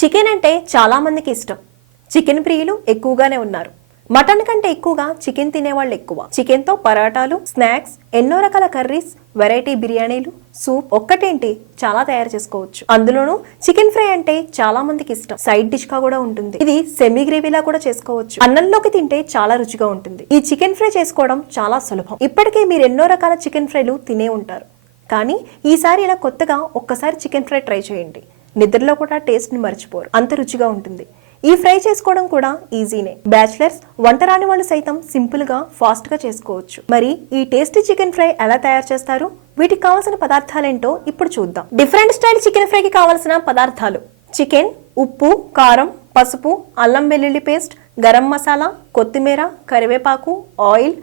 Chicken అంటే చాలా మందికి ఇష్టం. చికెన్ ప్రియులు ఎక్కువగానే ఉన్నారు. మటన్ కంటే ఎక్కువగా చికెన్ తినేవాళ్ళు ఎక్కువ. చికెన్ తో పరాటాలు, స్నాక్స్, ఎన్నో రకాల కర్రీస్, వెరైటీ బిర్యానీలు, సూప్ ఒక్కటేంటి చాలా తయారు చేసుకోవచ్చు. అందులోనూ చికెన్ ఫ్రై అంటే చాలా మందికి ఇష్టం. సైడ్ డిష్ గా కూడా ఉంటుంది. ఇది సెమీ గ్రేవీలా కూడా చేసుకోవచ్చు. అన్నంలోకి తింటే చాలా రుచిగా ఉంటుంది. ఈ చికెన్ ఫ్రై చేసుకోవడం చాలా సులభం. ఇప్పటికే మీరు ఎన్నో రకాల చికెన్ ఫ్రైలు తినే ఉంటారు. కానీ ఈసారి ఇలా కొత్తగా ఒక్కసారి చికెన్ ఫ్రై ట్రై చేయండి. నిద్రలో కూడా టేస్ట్ ని మర్చిపోరు, అంత రుచిగా ఉంటుంది. ఈ ఫ్రై చేసుకోవడం కూడా ఈజీనే. బ్యాచిలర్స్, వంట రాని వాళ్ళు సైతం సింపుల్ గా ఫాస్ట్ గా చేసుకోవచ్చు. మరి ఈ టేస్టీ చికెన్ ఫ్రై ఎలా తయారు చేస్తారు? వీటికి కావాల్సిన పదార్థాలేంటో ఇప్పుడు చూద్దాం. డిఫరెంట్ స్టైల్ చికెన్ ఫ్రై కి కావాల్సిన పదార్థాలు: చికెన్, ఉప్పు, కారం, పసుపు, అల్లం వెల్లుల్లి పేస్ట్, గరం మసాలా, కొత్తిమీర, కరివేపాకు, ఆయిల్,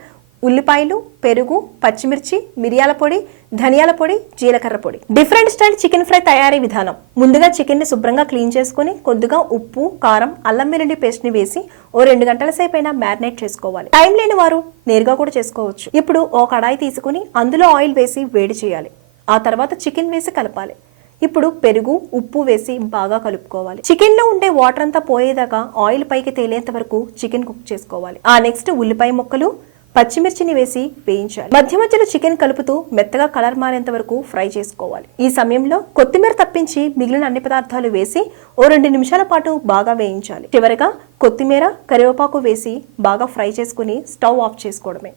ఉల్లిపాయలు, పెరుగు, పచ్చిమిర్చి, మిరియాల పొడి, ధనియాల పొడి, జీలకర్ర పొడి. డిఫరెంట్ స్టైల్ చికెన్ ఫ్రై తయారీ విధానం: ముందుగా చికెన్ ని శుభ్రంగా క్లీన్ చేసుకుని కొద్దిగా ఉప్పు, కారం, అల్లం వెల్లుల్లి పేస్ట్ ని వేసి ఓ 2 గంటల సేపు అయినా మ్యారినేట్ చేసుకోవాలి. టైం లేని వారు నేరుగా కూడా చేసుకోవచ్చు. ఇప్పుడు ఓ కడాయి తీసుకుని అందులో ఆయిల్ వేసి వేడి చేయాలి. ఆ తర్వాత చికెన్ వేసి కలపాలి. ఇప్పుడు పెరుగు, ఉప్పు వేసి బాగా కలుపుకోవాలి. చికెన్ లో ఉండే వాటర్ అంతా పోయేదాకా ఆయిల్ పైకి తేలేంత వరకు చికెన్ కుక్ చేసుకోవాలి. ఆ నెక్స్ట్ ఉల్లిపాయ ముక్కలు, పచ్చిమిర్చిని వేసి వేయించాలి. మధ్య మధ్యలో చికెన్ కలుపుతూ మెత్తగా కలర్ మారేంత వరకు ఫ్రై చేసుకోవాలి. ఈ సమయంలో కొత్తిమీర తప్పించి మిగిలిన అన్ని పదార్థాలు వేసి ఓ 2 నిమిషాల పాటు బాగా వేయించాలి. చివరగా కొత్తిమీర, కరివేపాకు వేసి బాగా ఫ్రై చేసుకుని స్టవ్ ఆఫ్ చేసుకోవడమే.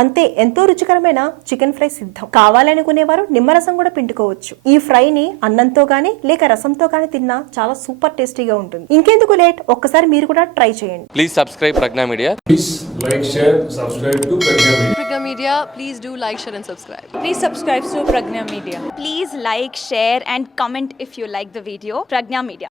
అంతే, ఎంతో రుచికరమైన చికెన్ ఫ్రై సిద్ధం. కావాలనుకునేవారు నిమ్మరసం కూడా పిండుకోవచ్చు. ఈ ఫ్రైని అన్నంతో గానీ లేక రసంతో గానీ తిన్నా చాలా సూపర్ టేస్టీగా ఉంటుంది. ఇంకెందుకు లేట్, ఒక్కసారి మీరు కూడా ట్రై చేయండి. Please subscribe Pragna Media. Please like, share, subscribe to Pragna Media. Pragna Media, please do like, share and subscribe. Please subscribe to Pragna Media. Please like, share and comment if you like the video. Pragna Media.